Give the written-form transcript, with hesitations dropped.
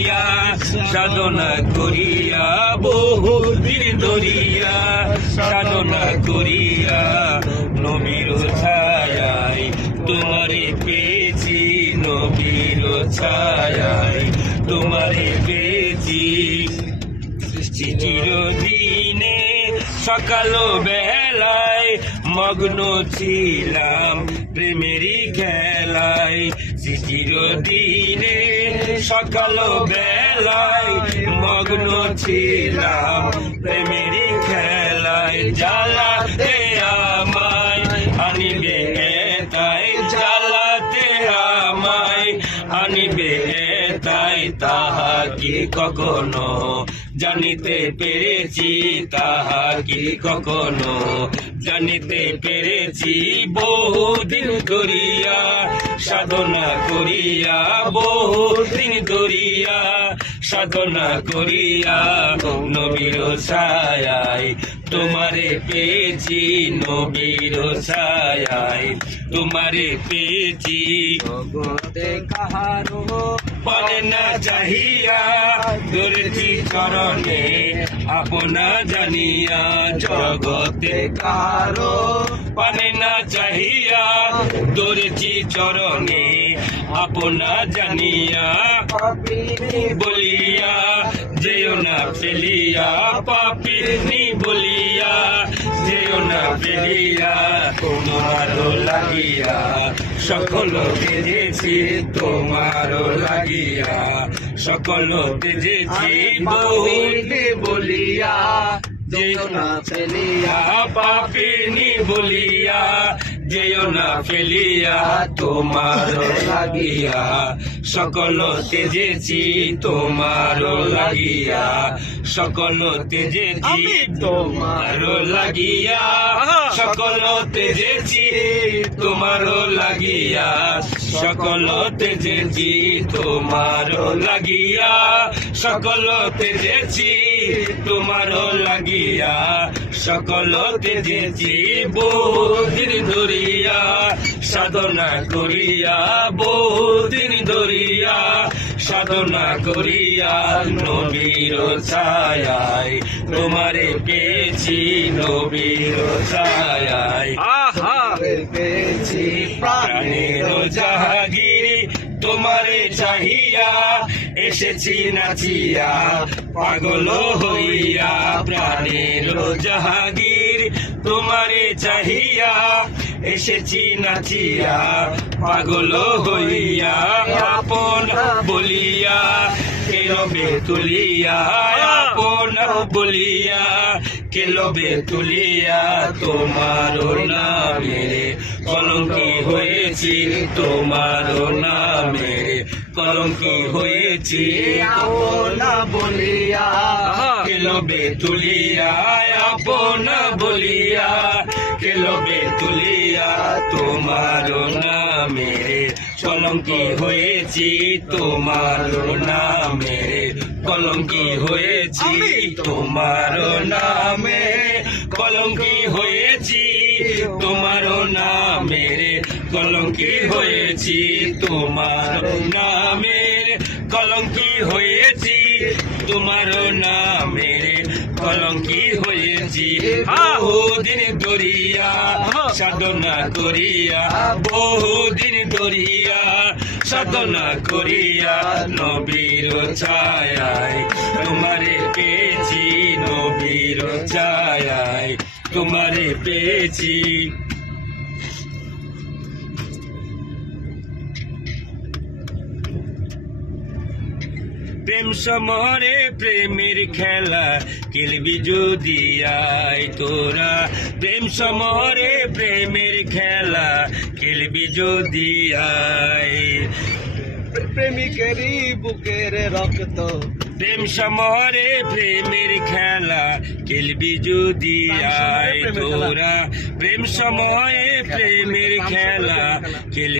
ধরিয়া সাধনা করিয়া বহুদিন ধরিয়া সাধনা করিয়া নবীর ছায়ায় তোমারে পেয়েছি নবীর ছায়ায় তোমারে পেয়েছি চিরদিনে সকাল বেলায় মগ্ন ছিলাম প্রেমেরই খেলায় চিরদিনে সকাল বেলায় মগ্ন ছিলাম প্রেমেরই খেলায় জ্বালাতে আমায় আনিবে তাই জ্বালাতে আমায় আনিবে তাই তাহা কি কখনো জানিতে পেরেছি তাহা কি কখনো জানিতে পেরেছি বহুদিন ধরিয়া সাধনা করিয়া বহুদিন ধরিয়া সাধনা করিয়া নবীর ছায়ায় তোমারে পেয়েছি নবীর ছায়ায় তোমারে পেয়েছি জগতে কাহারো পারে না চাহিয়া ধরেছি চরণে আপনা জানিয়া জগতে কাহারো পারে না চাহিয়া ধরেছি চরণে আপনা জানিয়া পাপিনি বলিয়া যেও না ফেলিয়া পাপিনি বলিয়া যেও না ফেলিয়া তোমারও লাগিয়া সকল তেজেছি তোমারও লাগিয়া সকল তেজেছি বহুদিন বলিয়া যেও না ফেলিয়া পাপিনি বলিয়া যেও না ফেলিয়া তোমারও লাগিয়া সকল তেজেছি তোমারও লাগিয়া সকল তেজেছি তোমারও লাগিয়া সকল তেজেছি তোমারও লাগিয়া সকল তেজেছি তোমারও লাগিয়া সকল তেজেছি তোমারও লাগিয়া সকল তেজেছি বহুদিন ধরিয়া সাধনা করিয়া বহুদিন ধরিয়া সাধনা করিয়া নবীর ছায়ায় তোমারে পেয়েছি নবীর ছায়ায় পেয়েছি প্রাণের জাহাগীর তোমারে চাহিয়া এসেছি নাচিয়া পাগল হইয়া প্রাণের জাহাগীর তোমারে চাহিয়া এসেছি নাচিয়া পাগল হইয়া আপন বলিয়া কেলবে তুলিয়া আপন বলিয়া কেলবে তুলিয়া তোমার নামে কলঙ্কি হয়েছি তোমার নামে কলঙ্কি হয়েছি আপন বলিয়া কেলবে তুলিয়া আপন বলিয়া কেলবে তুলিয়া তোমার নামে কলঙ্কি হয়েছি তোমার নামে কলঙ্কি হয়েছি তোমার নামে কলঙ্কি হয়েছি তোমার নামে কলঙ্কি হয়েছি তোমার নামে কলঙ্কি হয়েছি তোমার নামে কলঙ্কি হয়েছি বহুদিন ধরিয়া সাধনা করিয়া বহুদিন ধরিয়া সাধনা করিয়া নবীর ছায়ায় তোমারে পেয়েছি নবীর ছায়ায় তোমারে পেয়েছি প্রেম সমরে প্রেমের খেলা খেলবি যদি আয় তোরা প্রেম সমরে প্রেমের খেলা খেলবি যদি আয় প্রেমিকেরই বুকের রক্ত প্রেম সমরে প্রেমের খেলা খেলবি যদি আয় তোরা প্রেম সময়ে প্রেমের খেলা খেল